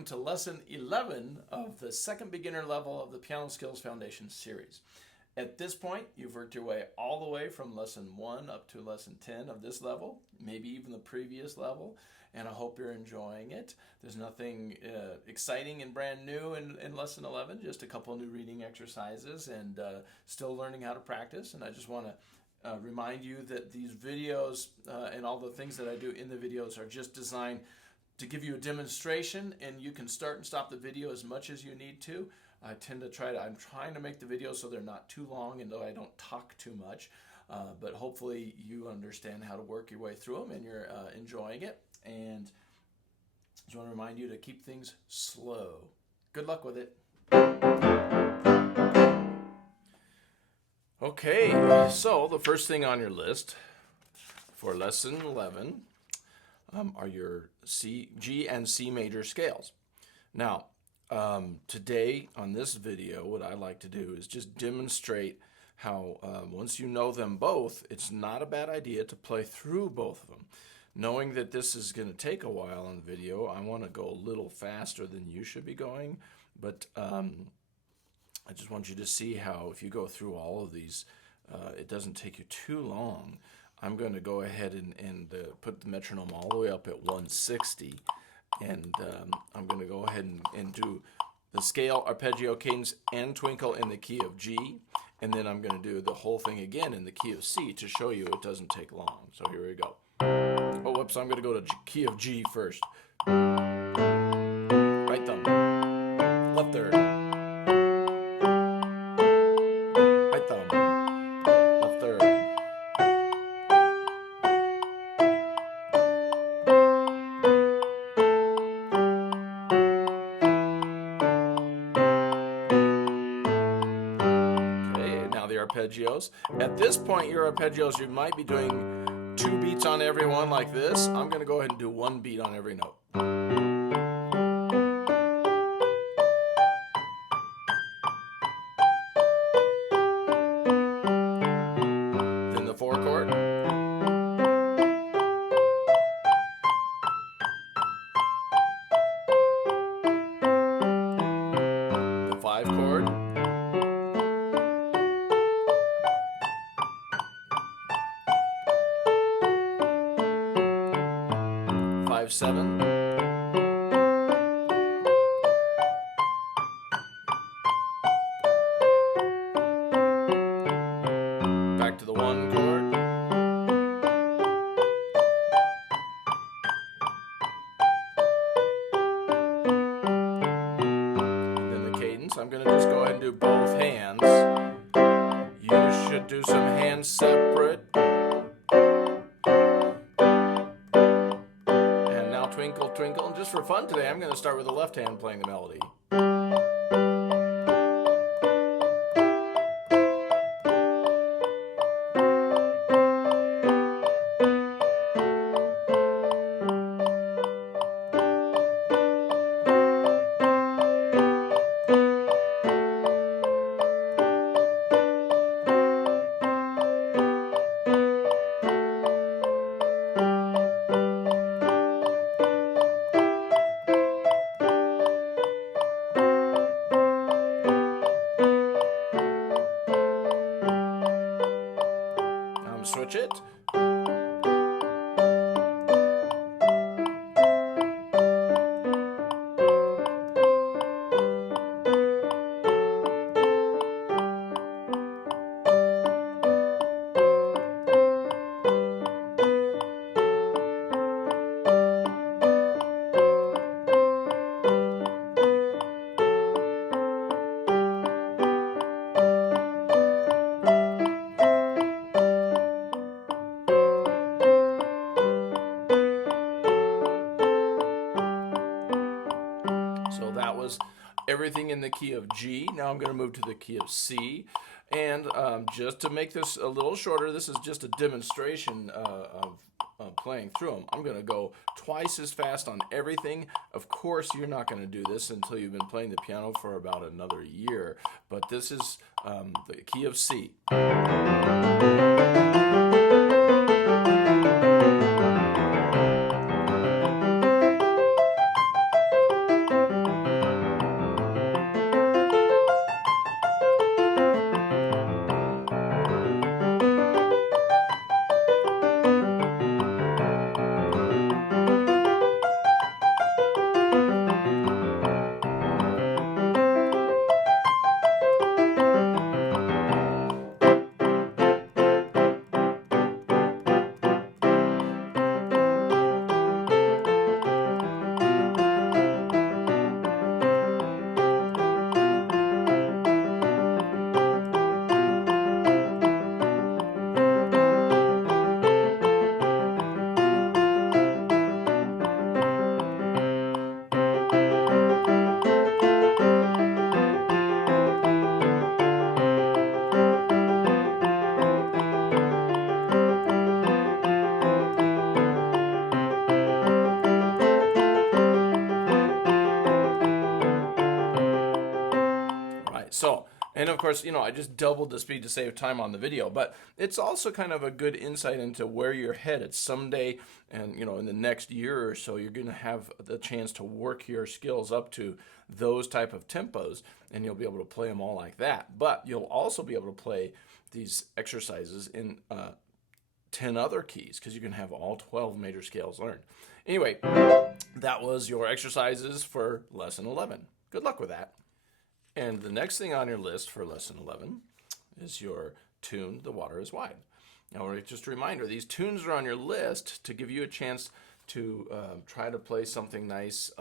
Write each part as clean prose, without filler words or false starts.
welcome to Lesson 11 of the second beginner level of the Piano Skills Foundation series. At this point, you've worked your way all the way from Lesson 1 up to Lesson 10 of this level, maybe even the previous level, and I hope you're enjoying it. There's nothing exciting and brand new in Lesson 11, just a couple new reading exercises and still learning how to practice. And I just want to remind you that these videos and all the things that I do in the videos are just designed to give you a demonstration, and you can start and stop the video as much as you need to. I'm trying to make the videos so they're not too long and though I don't talk too much, but hopefully you understand how to work your way through them and you're enjoying it. And I just want to remind you to keep things slow. Good luck with it. Okay, so the first thing on your list for Lesson 11 are your G and C major scales. Now, today on this video, what I like to do is just demonstrate how once you know them both, it's not a bad idea to play through both of them. Knowing that this is going to take a while on the video, I want to go a little faster than you should be going, but I just want you to see how if you go through all of these, it doesn't take you too long. I'm going to go ahead and put the metronome all the way up at 160, and I'm going to go ahead and do the scale, arpeggio, cadence, and twinkle in the key of G, and then I'm going to do the whole thing again in the key of C to show you it doesn't take long. So here we go. Oh, whoops, I'm going to go to key of G first. Right thumb, left third, right thumb, left third. Okay, now the arpeggios. At this point, your arpeggios, you might be doing 2 beats on every one like this. I'm going to go ahead and do 1 beat on every note. Then the 4 chord. The 5 chord. Five, 7. Back to the 1 chord. And then the cadence. I'm going to just go ahead and do both hands. You should do some hands separate. Twinkle, twinkle, and just for fun today, I'm going to start with the left hand playing the melody. Switch it. That was everything in the key of G. Now I'm going to move to the key of C. And just to make this a little shorter, this is just a demonstration of playing through them. I'm going to go twice as fast on everything. Of course, you're not going to do this until you've been playing the piano for about another year. But this is the key of C. And of course, I just doubled the speed to save time on the video, but it's also kind of a good insight into where you're headed someday. And, in the next year or so, you're going to have the chance to work your skills up to those type of tempos, and you'll be able to play them all like that. But you'll also be able to play these exercises in 10 other keys, because you can have all 12 major scales learned. Anyway, that was your exercises for lesson 11. Good luck with that. And the next thing on your list for lesson 11 is your tune, The Water is Wide. Now, just a reminder, these tunes are on your list to give you a chance to try to play something nice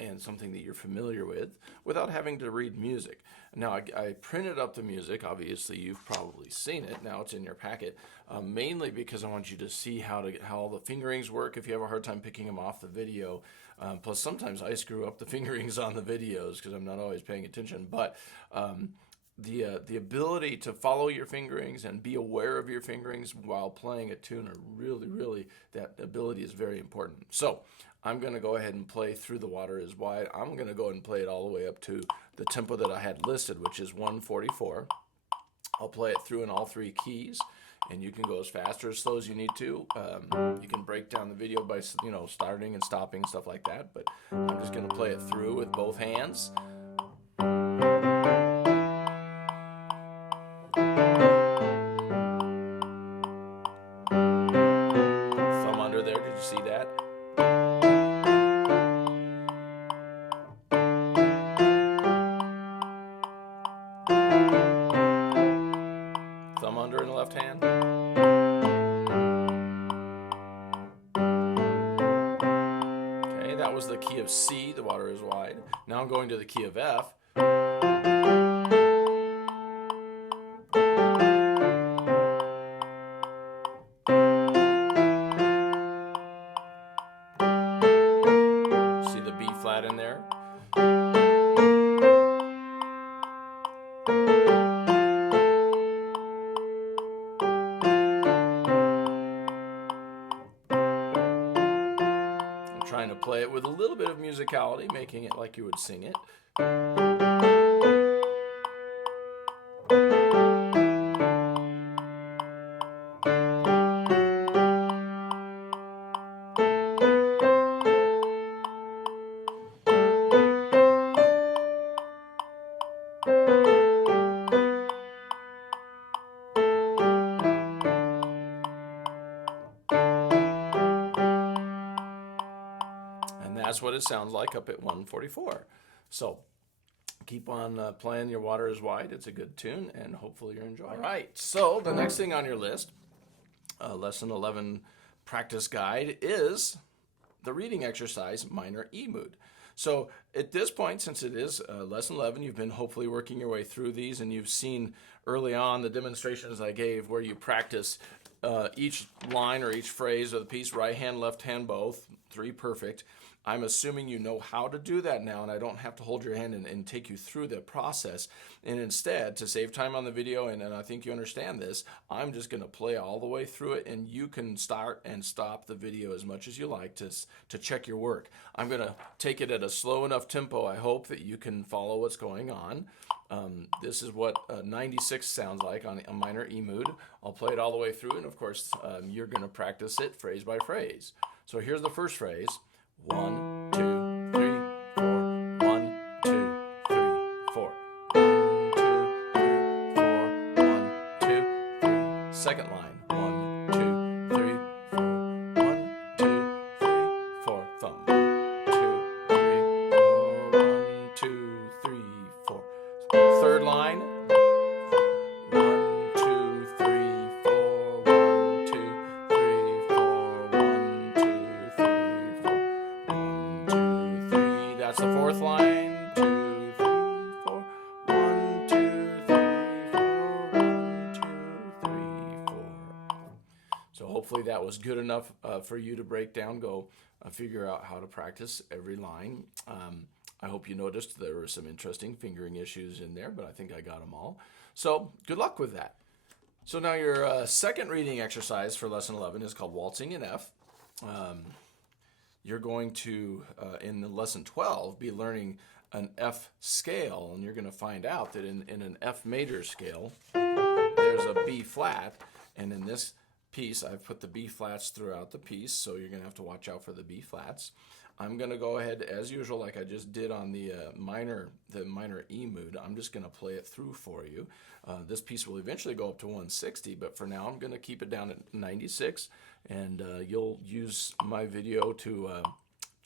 and something that you're familiar with without having to read music. Now, I printed up the music. Obviously, you've probably seen it. Now it's in your packet, mainly because I want you to see how all the fingerings work if you have a hard time picking them off the video. Plus, sometimes I screw up the fingerings on the videos because I'm not always paying attention. But the ability to follow your fingerings and be aware of your fingerings while playing a tune are really, that ability is very important. So I'm going to go ahead and play Through the Water is Wide. I'm going to go ahead and play it all the way up to the tempo that I had listed, which is 144. I'll play it through in all three keys, and you can go as fast or as slow as you need to. You can break down the video by starting and stopping, stuff like that, but I'm just going to play it through with both hands. Thumb under there, did you see that? Thumb under in the left hand. Okay, that was the key of C, The Water is Wide. Now I'm going to the key of F. See the B flat in there? Trying to play it with a little bit of musicality, making it like you would sing it. That's what it sounds like up at 144. So keep on playing Your Water is Wide. It's a good tune, and hopefully you're enjoying it. All right, so the next thing on your list, lesson 11 practice guide, is the reading exercise, minor E mood. So at this point, since it is lesson 11, you've been hopefully working your way through these, and you've seen early on the demonstrations I gave where you practice each line or each phrase of the piece, right hand, left hand, both, 3 perfect. I'm assuming you know how to do that now, and I don't have to hold your hand and take you through the process. And instead, to save time on the video, and I think you understand this, I'm just going to play all the way through it, and you can start and stop the video as much as you like to check your work. I'm going to take it at a slow enough tempo, I hope, that you can follow what's going on. This is what 96 sounds like on a minor E mood. I'll play it all the way through, and of course, you're going to practice it phrase by phrase. So here's the first phrase. 1, 2, 3, 4. 1, 2, 3, 4. 1, 2, 3, 4. 1, 2, 3. Second line. 1, 2, 3, 4. 1, 2, 3, 4. Thumb. 2, 3, 4. 1, 2, 3, 4. Third line. 1, 2, 3, 4. 1, 2, 3, 4. 1, 2, 3, 4. That's the fourth line. 2, 3, 4. 1, 2, 3, 4. 1, 2, 3, 4. So hopefully that was good enough for you to break down. Go figure out how to practice every line. I hope you noticed there were some interesting fingering issues in there, but I think I got them all. So good luck with that. So now your second reading exercise for lesson 11 is called Waltzing in F. You're going to, in the lesson 12, be learning an F scale, and you're going to find out that in an F major scale, there's a B flat, and in this piece, I've put the B flats throughout the piece, so you're going to have to watch out for the B flats. I'm going to go ahead, as usual, like I just did on the minor E mood. I'm just going to play it through for you. This piece will eventually go up to 160, but for now, I'm going to keep it down at 96, and you'll use my video to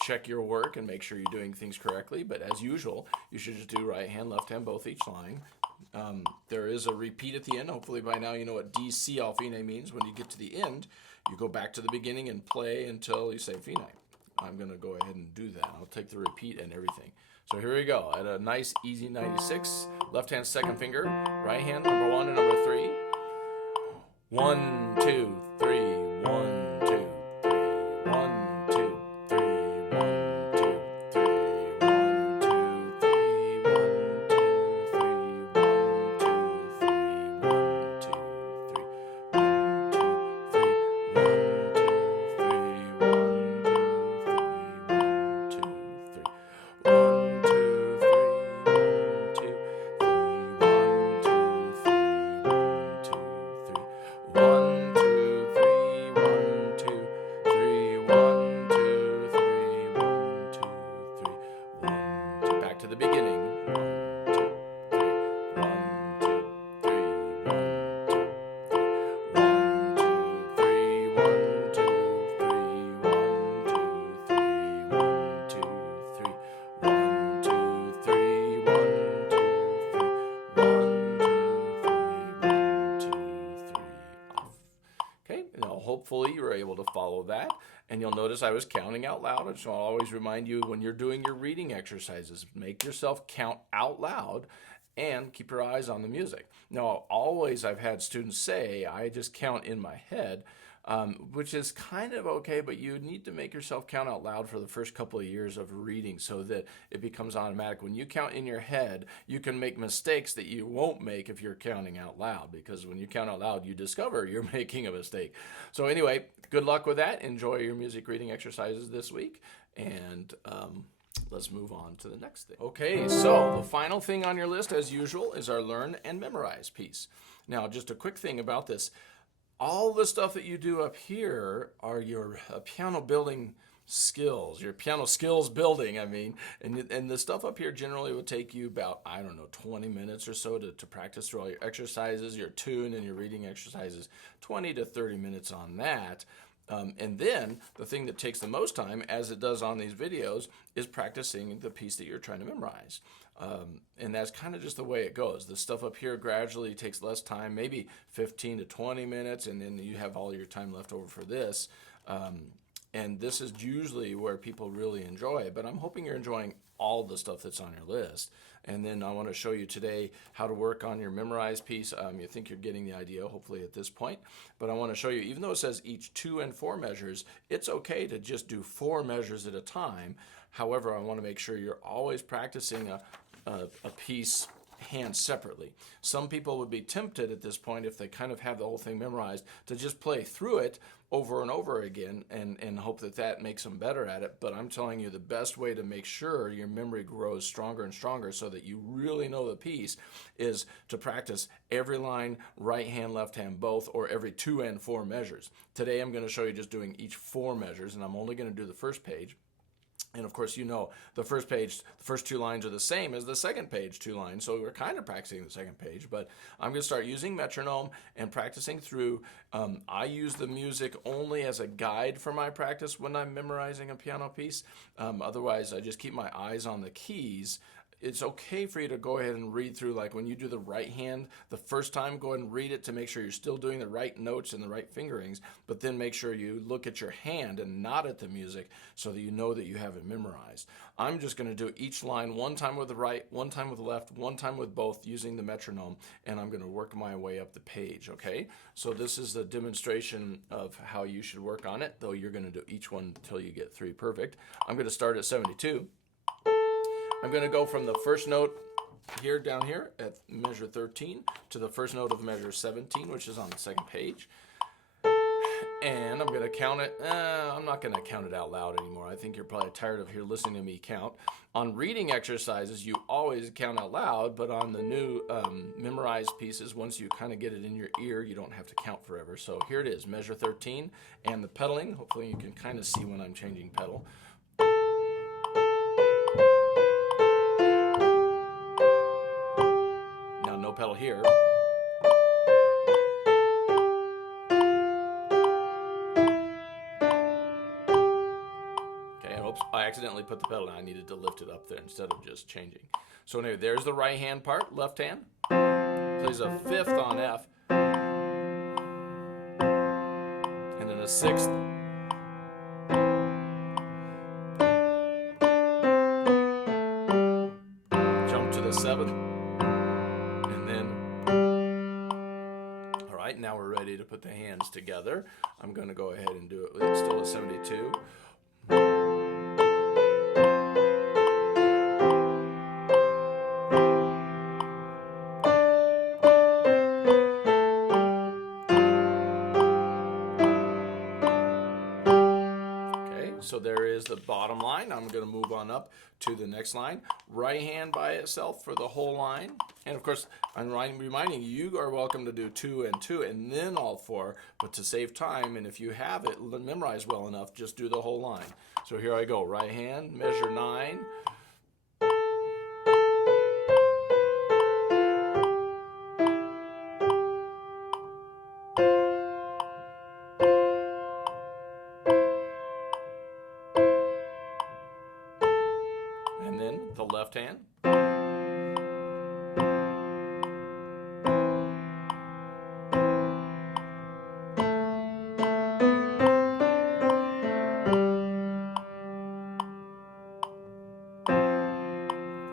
check your work and make sure you're doing things correctly. But as usual, you should just do right hand, left hand, both each line. There is a repeat at the end. Hopefully by now you know what D, C all fine means. When you get to the end, you go back to the beginning and play until you say fine. I'm going to go ahead and do that. I'll take the repeat and everything. So here we go. At a nice, easy 96, left hand second finger, right hand number 1 and number 3. 1, 2, 3, 1, 2, 3, 1, 2, 3, 1, 2, 3, 1, 2, 3, 1, 2, 3, 1, 2, 3, 1, 2, 3, back to the beginning. 1, 2, 3, 1, 2, 3, 1, 2, 3, 1, 2, 3, 1, 2, 3, 1, 2, 3, 1, 2, 3, 1, 2, 3, 1, 2, 3, 1, 2, 3, 1, 2, 3, off. Okay, now hopefully you were able to follow that. And you'll notice I was counting out loud. So I'll always remind you when you're doing your reading exercises, make yourself count out loud and keep your eyes on the music. Now, always I've had students say, I just count in my head, which is kind of okay, but you need to make yourself count out loud for the first couple of years of reading so that it becomes automatic. When you count in your head, you can make mistakes that you won't make if you're counting out loud, because when you count out loud, you discover you're making a mistake. So anyway, good luck with that. Enjoy your music reading exercises this week, and let's move on to the next thing. Okay, so the final thing on your list, as usual, is our Learn and Memorize piece. Now, just a quick thing about this. All the stuff that you do up here are your piano building skills, your piano skills building, and the stuff up here generally will take you about, 20 minutes or so to practice through all your exercises, your tune and your reading exercises, 20 to 30 minutes on that. And then the thing that takes the most time, as it does on these videos, is practicing the piece that you're trying to memorize. And that's kind of just the way it goes. The stuff up here gradually takes less time, maybe 15 to 20 minutes, and then you have all your time left over for this. And this is usually where people really enjoy it, but I'm hoping you're enjoying all the stuff that's on your list. And then I want to show you today how to work on your memorized piece. You think you're getting the idea, hopefully, at this point. But I want to show you, even though it says each 2 and 4 measures, it's okay to just do 4 measures at a time. However, I want to make sure you're always practicing a piece hand separately. Some people would be tempted at this point, if they kind of have the whole thing memorized, to just play through it over and over again and hope that that makes them better at it. But I'm telling you, the best way to make sure your memory grows stronger and stronger so that you really know the piece is to practice every line, right hand, left hand, both, or every 2 and 4 measures. Today I'm going to show you just doing each 4 measures, and I'm only going to do the first page. And of course, you know, the first page, the first 2 lines are the same as the second page 2 lines, so we're kind of practicing the second page, but I'm going to start using metronome and practicing through. I use the music only as a guide for my practice when I'm memorizing a piano piece. Otherwise, I just keep my eyes on the keys. It's okay for you to go ahead and read through, like when you do the right hand, the first time, go ahead and read it to make sure you're still doing the right notes and the right fingerings, but then make sure you look at your hand and not at the music so that you know that you have it memorized. I'm just going to do each line 1 time with the right, 1 time with the left, 1 time with both using the metronome, and I'm going to work my way up the page, okay? So this is the demonstration of how you should work on it, though you're going to do each one until you get 3 perfect. I'm going to start at 72. I'm going to go from the first note here down here at measure 13 to the first note of measure 17, which is on the second page. And I'm going to count it. I'm not going to count it out loud anymore. I think you're probably tired of here listening to me count. On reading exercises, you always count out loud, but on the new memorized pieces, once you kind of get it in your ear, you don't have to count forever. So here it is, measure 13, and the pedaling. Hopefully you can kind of see when I'm changing pedal. Now no pedal here. Oops, I accidentally put the pedal down. I needed to lift it up there instead of just changing. So anyway, there's the right hand part, left hand. Plays a fifth on F. And then a sixth. Jump to the seventh. And then, all right, now we're ready to put the hands together. I'm going to go ahead and do it. It's still a 72. So there is the bottom line. I'm going to move on up to the next line. Right hand by itself for the whole line. And of course, I'm reminding you, you are welcome to do 2 and 2 and then all 4. But to save time, and if you have it memorized well enough, just do the whole line. So here I go. Right hand, measure 9. And then the left hand.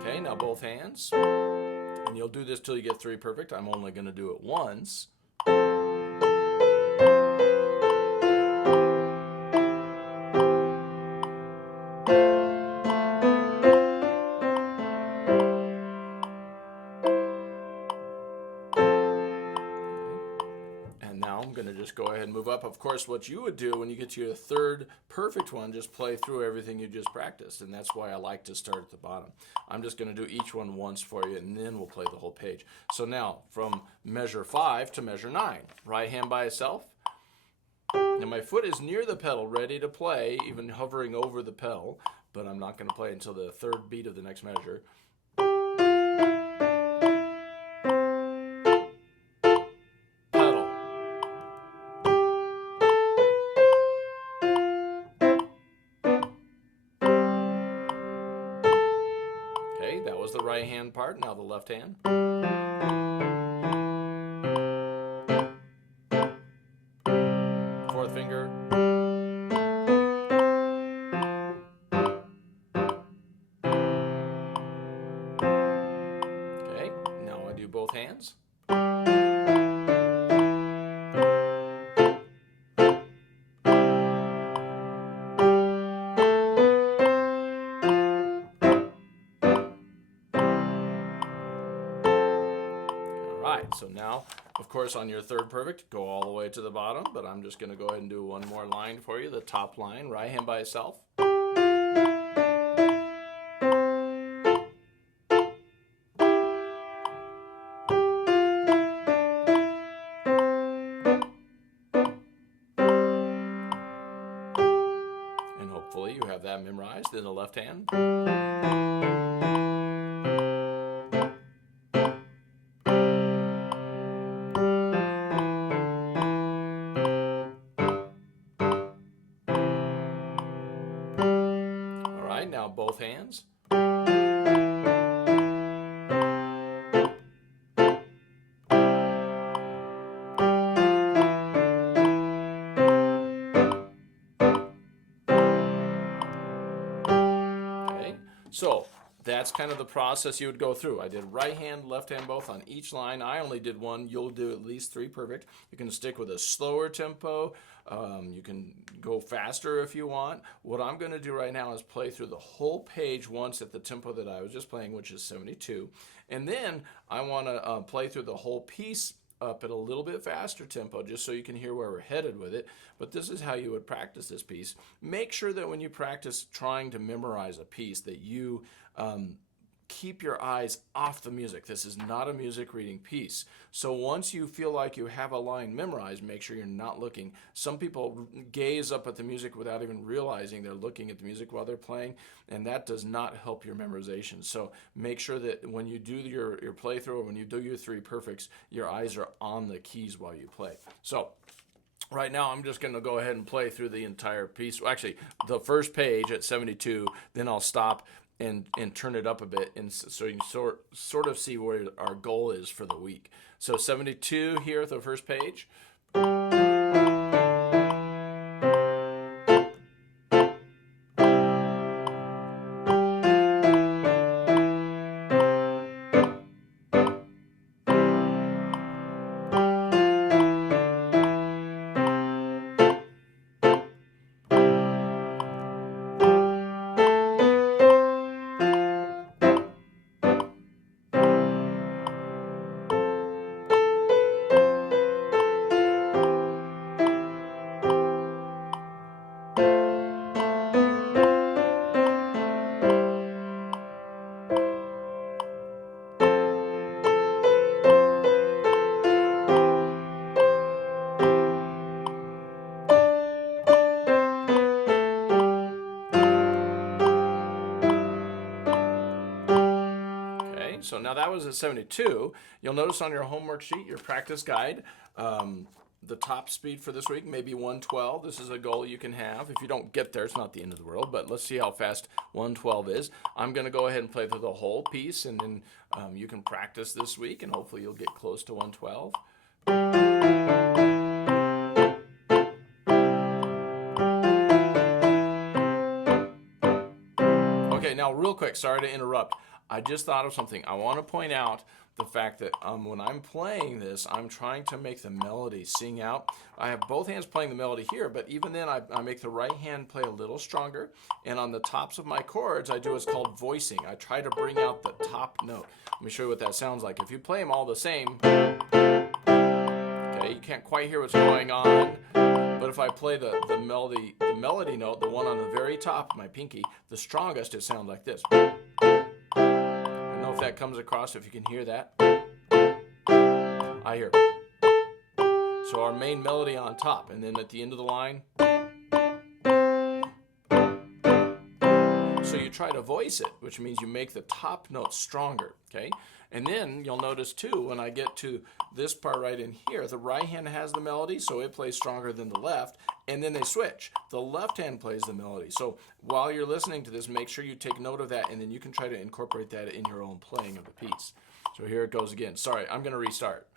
Okay, now both hands. And you'll do this till you get 3 perfect. I'm only going to do it once. Now I'm going to just go ahead and move up. Of course, what you would do when you get to your 3rd perfect one, just play through everything you just practiced. And that's why I like to start at the bottom. I'm just going to do each one once for you, and then we'll play the whole page. So now, from measure 5 to measure 9. Right hand by itself. Now my foot is near the pedal, ready to play, even hovering over the pedal. But I'm not going to play until the 3rd beat of the next measure. Okay, that was the right hand part. Now the left hand. Fourth finger. Okay, now I do both hands. So now, of course, on your 3rd perfect, go all the way to the bottom, but I'm just going to go ahead and do one more line for you, the top line, right hand by itself. And hopefully you have that memorized in the left hand. Now both hands. Okay, so that's kind of the process you would go through. I did right hand, left hand both on each line. I only did one. You'll do at least 3 perfect. You can stick with a slower tempo. You can go faster if you want. What I'm going to do right now is play through the whole page once at the tempo that I was just playing, which is 72. And then I want to play through the whole piece up at a little bit faster tempo just so you can hear where we're headed with it. But this is how you would practice this piece. Make sure that when you practice trying to memorize a piece that you keep your eyes off the music. This is not a music reading piece. So once you feel like you have a line memorized, make sure you're not looking. Some people gaze up at the music without even realizing they're looking at the music while they're playing, and that does not help your memorization. So make sure that when you do your playthrough, or when you do your three perfects, your eyes are on the keys while you play. So right now, I'm just going to go ahead and play through the entire piece. Well, actually, the first page at 72, then I'll stop and turn it up a bit, and so you can sort of see where our goal is for the week. So 72 here at the first page. So now that was at 72. You'll notice on your homework sheet, your practice guide, the top speed for this week, maybe 112. This is a goal you can have. If you don't get there, it's not the end of the world, but let's see how fast 112 is. I'm going to go ahead and play through the whole piece, and then you can practice this week, and hopefully you'll get close to 112. Okay, now real quick, sorry to interrupt. I just thought of something. I want to point out the fact that when I'm playing this, I'm trying to make the melody sing out. I have both hands playing the melody here, but even then I make the right hand play a little stronger. And on the tops of my chords, I do what's called voicing. I try to bring out the top note. Let me show you what that sounds like. If you play them all the same, okay, you can't quite hear what's going on. But if I play the melody note, the one on the very top of my pinky, the strongest, it sounds like this. If that comes across, if you can hear that, I hear. So our main melody on top, and then at the end of the line. So you try to voice it, which means you make the top note stronger, okay? And then you'll notice too, when I get to this part right in here, the right hand has the melody, so it plays stronger than the left, and then they switch. The left hand plays the melody. So while you're listening to this, make sure you take note of that, and then you can try to incorporate that in your own playing of the piece. So here it goes again. Sorry, I'm going to restart.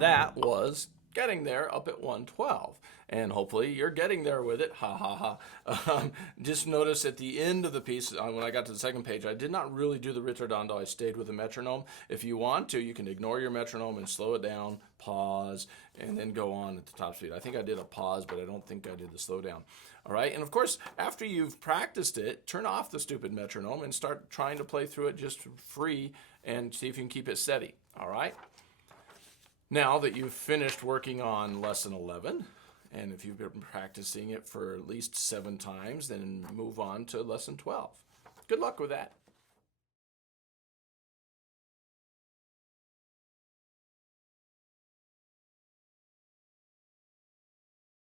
That was getting there up at 112, and hopefully you're getting there with it. Ha ha ha. Just notice at the end of the piece, when I got to the second page, I did not really do the ritardando. I stayed with the metronome. If you want to, you can ignore your metronome and slow it down, pause, and then go on at the top speed. I think I did a pause, but I don't think I did the slow down. All right, and of course, after you've practiced it, turn off the stupid metronome and start trying to play through it just free and see if you can keep it steady. All right? Now that you've finished working on lesson 11 And if you've been practicing it for at least 7 times, then move on to lesson 12. Good luck with that.